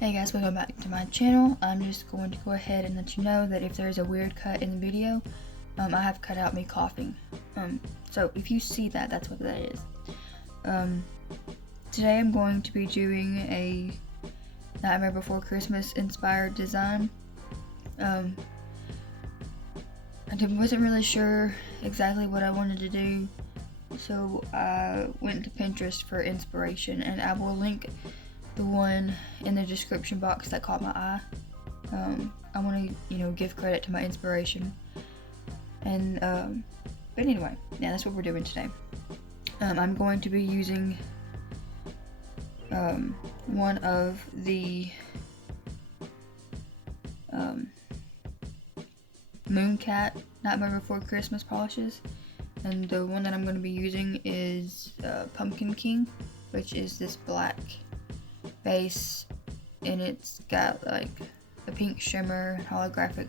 Hey guys, welcome back to my channel. I'm just going to go ahead and let you know that if there's a weird cut in the video, I have cut out me coughing. So if you see that, that's what that is. Today I'm going to be doing a Nightmare Before Christmas inspired design. I wasn't really sure exactly what I wanted to do, so I went to Pinterest for inspiration, and I will link the one in the description box that caught my eye. I want to, give credit to my inspiration. And, but anyway, yeah, that's what we're doing today. I'm going to be using, one of the, Mooncat Nightmare Before Christmas polishes. And the one that I'm going to be using is, Pumpkin King, which is this black base, and it's got like a pink shimmer, holographic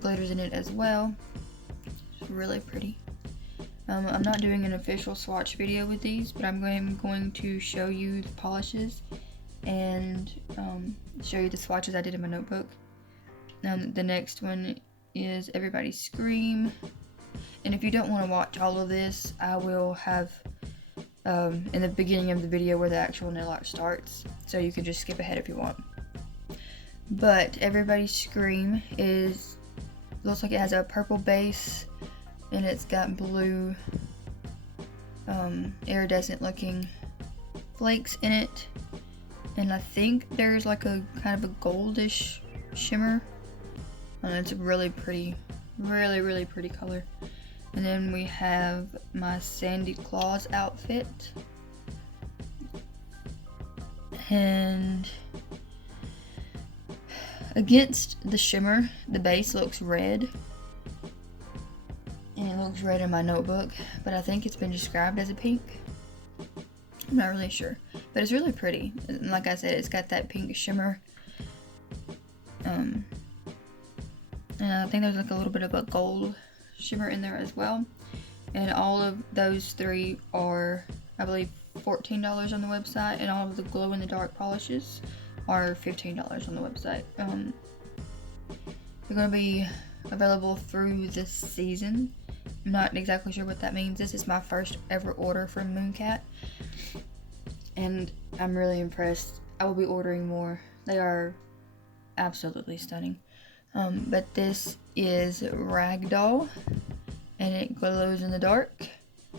glitters in it as well. It's really pretty. I'm not doing an official swatch video with these, but I'm going to show you the polishes and show you the swatches I did in my notebook. The next one is Everybody Scream, and if you don't want to watch all of this, I will have in the beginning of the video where the actual nail art starts, so you can just skip ahead if you want. But Everybody Scream looks like it has a purple base, and it's got blue iridescent looking flakes in it, and I think there's like a kind of a goldish shimmer. It's a really pretty, really pretty color. And then we have my Sandy Claus outfit. And against the shimmer, the base looks red. And it looks red in my notebook, but I think it's been described as a pink. I'm not really sure, but it's really pretty. And like I said, it's got that pink shimmer. And I think there's like a little bit of a gold shimmer in there as well, and all of those three are, I believe, $14 on the website, and all of the glow in the dark polishes are $15 on the website. They're going to be available through this season. I'm not exactly sure what that means. This is my first ever order from Mooncat, and I'm really impressed. I will be ordering more. They are absolutely stunning. But this is Ragdoll, and it glows in the dark.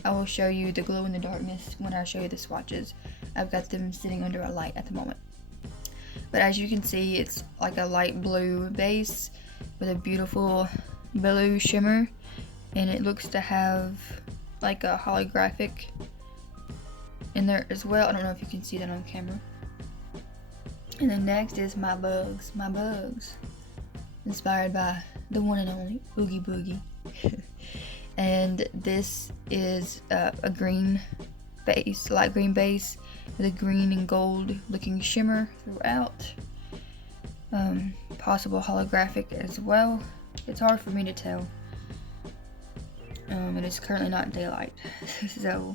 I will show you the glow in the darkness when I show you the swatches. I've got them sitting under a light at the moment. But as you can see, it's like a light blue base with a beautiful blue shimmer, and it looks to have like a holographic in there as well. I don't know if you can see that on camera. And then next is My Bugs. Inspired by the one and only Oogie Boogie. And this is a green base, light green base with a green and gold looking shimmer throughout. Possible holographic as well. It's hard for me to tell. It is currently not daylight. So,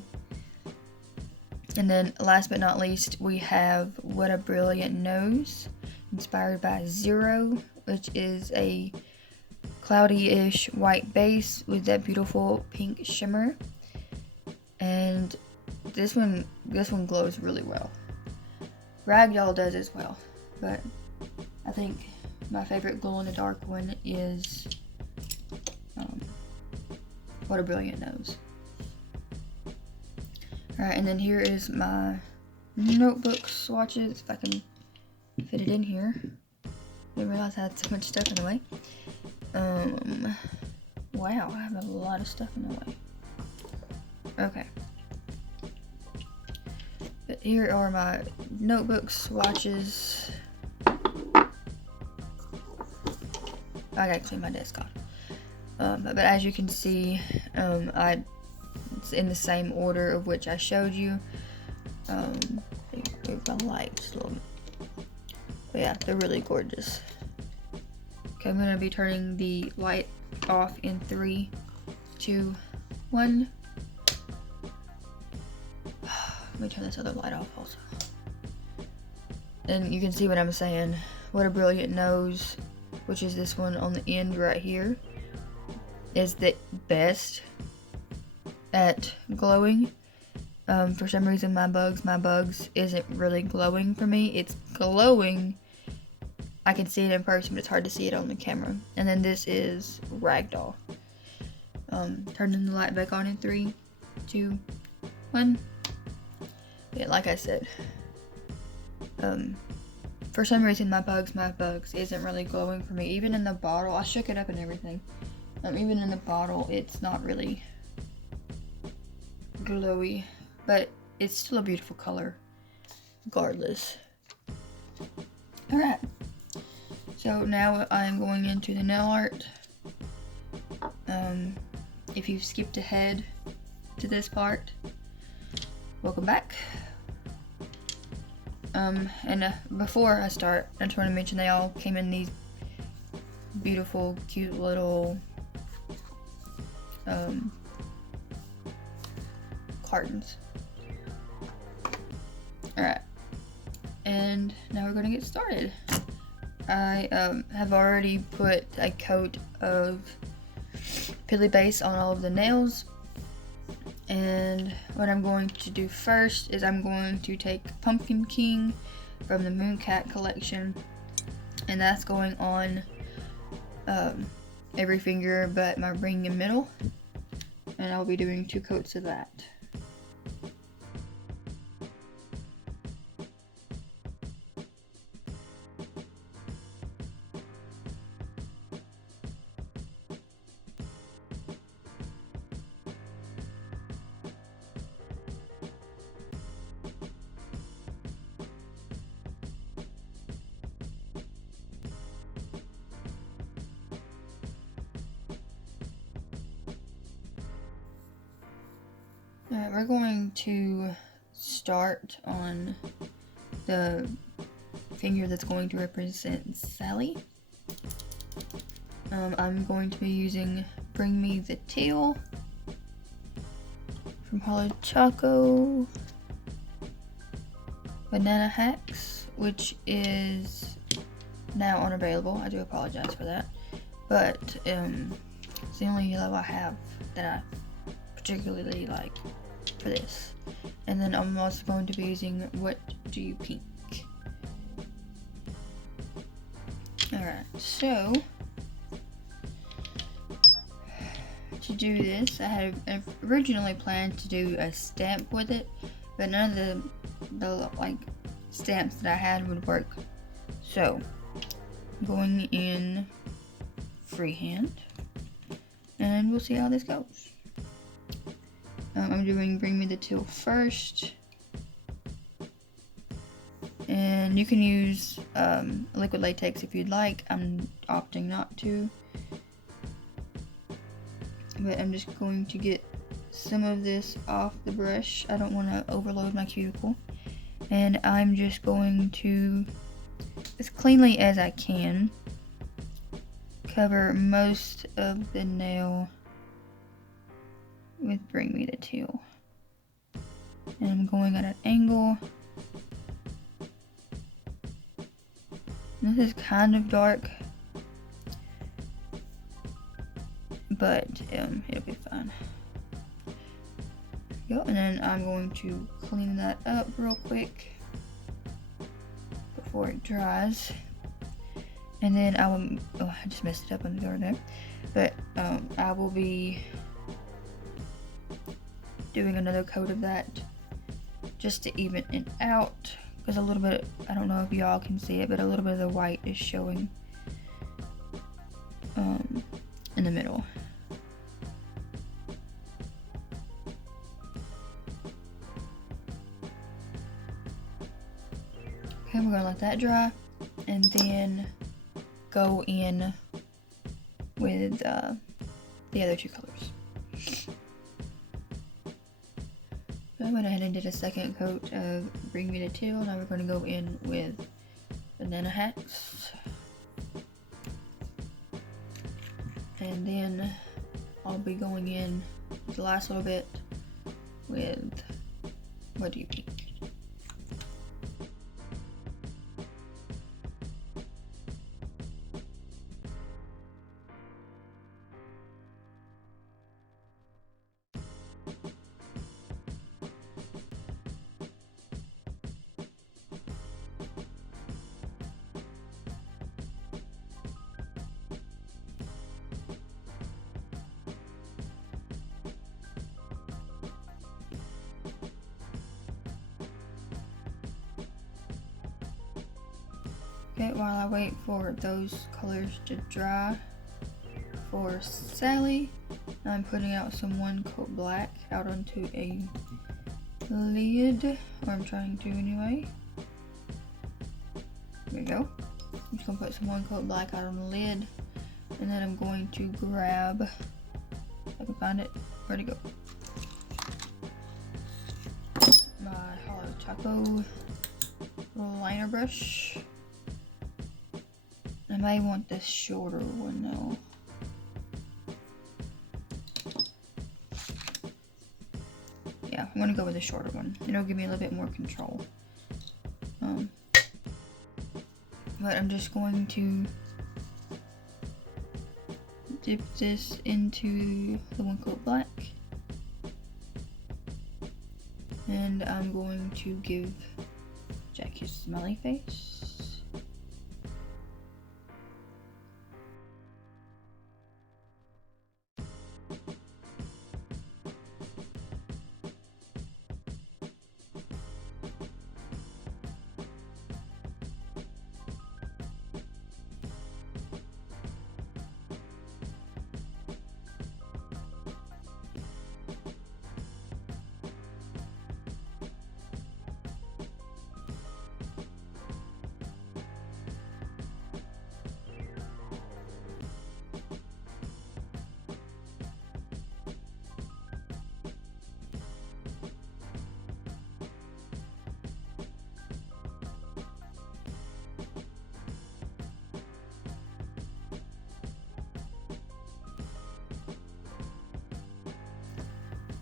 and then last but not least, we have What a Brilliant Nose, inspired by Zero, which is a cloudy-ish white base with that beautiful pink shimmer. And this one glows really well. Ragdoll does as well, but I think my favorite glow-in-the-dark one is What a Brilliant Nose. Alright, and then here is my notebook swatches, if I can fit it in here. Didn't realize I had so much stuff in the way. Wow, I have a lot of stuff in the way. Okay. But here are my notebook swatches. I gotta clean my desk off. But as you can see, it's in the same order of which I showed you. Move my light just a little bit. But yeah, they're really gorgeous. Okay, I'm gonna be turning the light off in 3, 2, 1. Let me turn this other light off also. and you can see what I'm saying. What a Brilliant Nose, which is this one on the end right here, is the best at glowing. For some reason my bugs isn't really glowing for me. It's glowing. I can see it in person, but it's hard to see it on the camera. And then this is Ragdoll. Turning the light back on in 3, 2, 1. Yeah, like I said, for some reason my bugs isn't really glowing for me. Even in the bottle, I shook it up and everything. Even in the bottle, it's not really glowy, but it's still a beautiful color regardless. Alright, so now I'm going into the nail art. If you've skipped ahead to this part, welcome back. Before I start, I just want to mention they all came in these beautiful, cute little cartons. Alright, and now we're going to get started. I have already put a coat of Pilly Base on all of the nails, and what I'm going to do first is I'm going to take Pumpkin King from the Mooncat collection, and that's going on every finger but my ring and middle, and I'll be doing 2 coats of that. Alright, we're going to start on the finger that's going to represent Sally. I'm going to be using Bring Me the Teal from Holo Choco Banana Hacks, which is now unavailable. I do apologize for that, but it's the only yellow I have that I particularly like for this. And then I'm also going to be using What Do You Pink. Alright, so to do this, I had originally planned to do a stamp with it, but none of the like stamps that I had would work. So I'm going in freehand, and we'll see how this goes. I'm doing Bring Me the Teal first, and you can use liquid latex if you'd like. I'm opting not to, but I'm just going to get some of this off the brush. I don't want to overload my cuticle, and I'm just going to, as cleanly as I can, cover most of the nail with Bring Me the Teal. And I'm going at an angle. This is kind of dark, but it'll be fine. There we go, and then I'm going to clean that up real quick before it dries. And then I will, oh, I just messed it up on the door there. But I will be doing another coat of that just to even it out, because a little bit, I don't know if y'all can see it, but a little bit of the white is showing in the middle. Okay, we're gonna let that dry, and then go in with the other 2 colors. I went ahead and did a second coat of Bring Me the Teal. Now we're going to go in with Banana Hacks. And then I'll be going in the last little bit with What Do You Pink. Okay, while I wait for those colors to dry, for Sally, I'm putting out some one coat black out onto a lid, or I'm trying to anyway. There we go. I'm just gonna put some one coat black out on the lid, and then I'm going to grab, if I can find it, where'd it go? My Holo Taco little liner brush. I may want this shorter one though. Yeah, I'm gonna go with the shorter one. It'll give me a little bit more control. But I'm just going to dip this into the one coat black. And I'm going to give Jack his smiley face.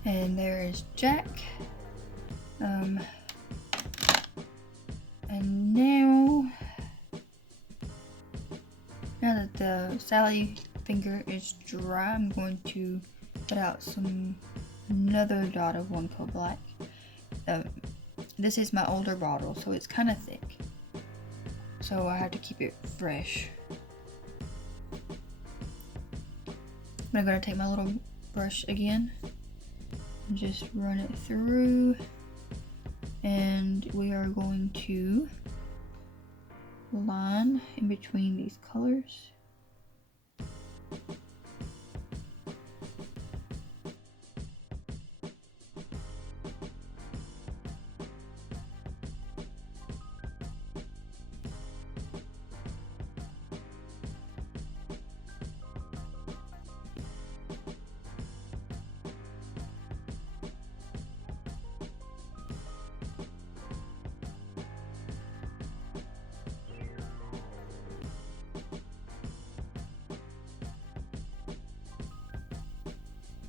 And there is Jack. And now that the Sally finger is dry, I'm going to put out another dot of one coat black. This is my older bottle, so it's kind of thick. So I have to keep it fresh. I'm going to take my little brush again. Just run it through, and we are going to line in between these colors.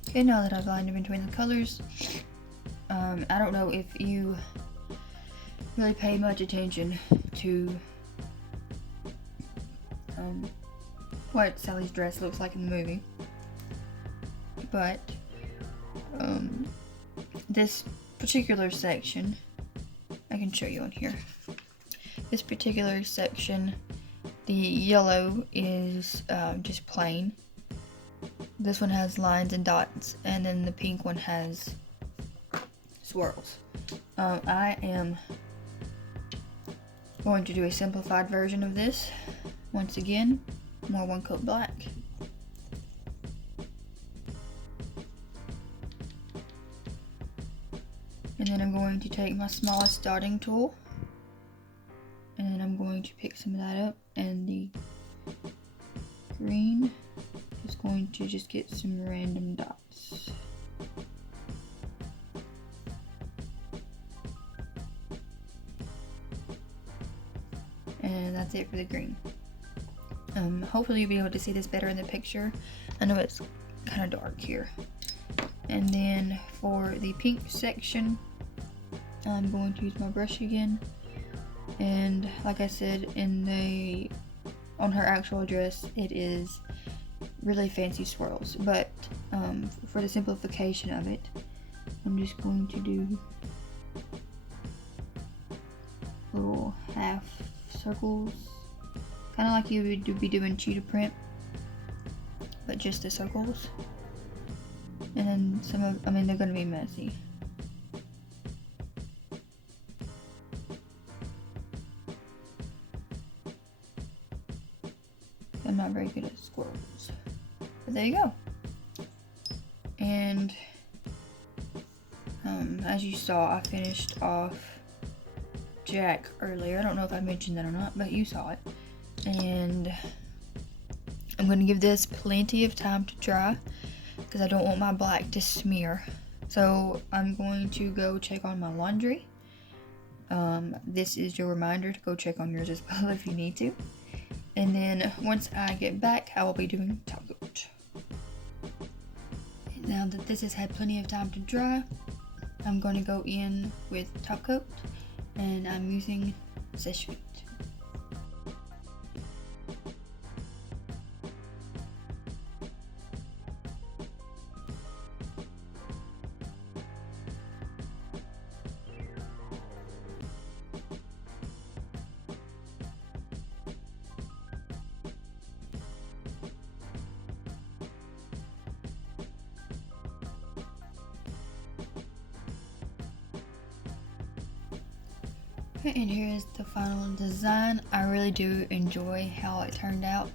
Okay, now that I've lined in between the colors, I don't know if you really pay much attention to what Sally's dress looks like in the movie, but this particular section, I can show you on here. This particular section, the yellow is just plain. This one has lines and dots, and then the pink one has swirls. I am going to do a simplified version of this. Once again, more one coat black. And then I'm going to take my smallest dotting tool, and then I'm going to pick some of that up, and the green is going to just get some random dots. And that's it for the green. Hopefully you'll be able to see this better in the picture. I know it's kind of dark here. And then for the pink section, I'm going to use my brush again. And like I said, on her actual dress, it is really fancy swirls, but for the simplification of it, I'm just going to do little half circles, kind of like you would be doing cheetah print, but just the circles. And then they're going to be messy. there you go. And as you saw, I finished off Jack earlier. I don't know if I mentioned that or not, but you saw it. And I'm going to give this plenty of time to dry because I don't want my black to smear. So I'm going to go check on my laundry. This is your reminder to go check on yours as well if you need to. And then once I get back, I will be doing top coat. Now that this has had plenty of time to dry, I'm going to go in with top coat, and I'm using Seche. And here is the final design. I really do enjoy how it turned out.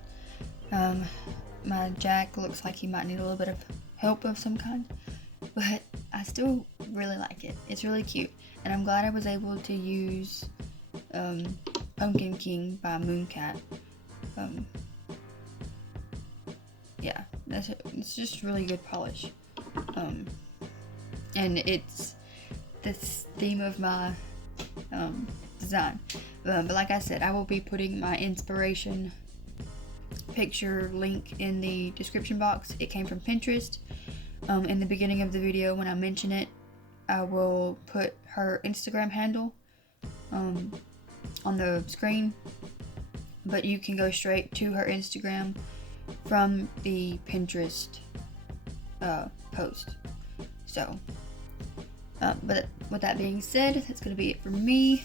My Jack looks like he might need a little bit of help of some kind, but I still really like it. It's really cute, and I'm glad I was able to use Pumpkin King by Mooncat. Yeah, it's just really good polish. And it's this theme of my design. But like I said, I will be putting my inspiration picture link in the description box. It came from Pinterest. In the beginning of the video when I mention it, I will put her Instagram handle on the screen, but you can go straight to her Instagram from the Pinterest post. So but with that being said, that's going to be it for me.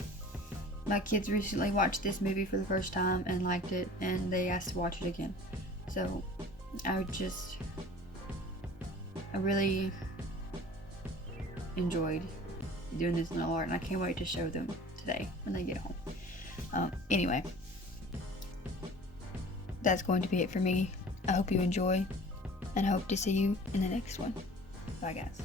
My kids recently watched this movie for the first time and liked it, and they asked to watch it again. So I really enjoyed doing this nail art, and I can't wait to show them today when they get home. Anyway, that's going to be it for me. I hope you enjoy, and I hope to see you in the next one. Bye, guys.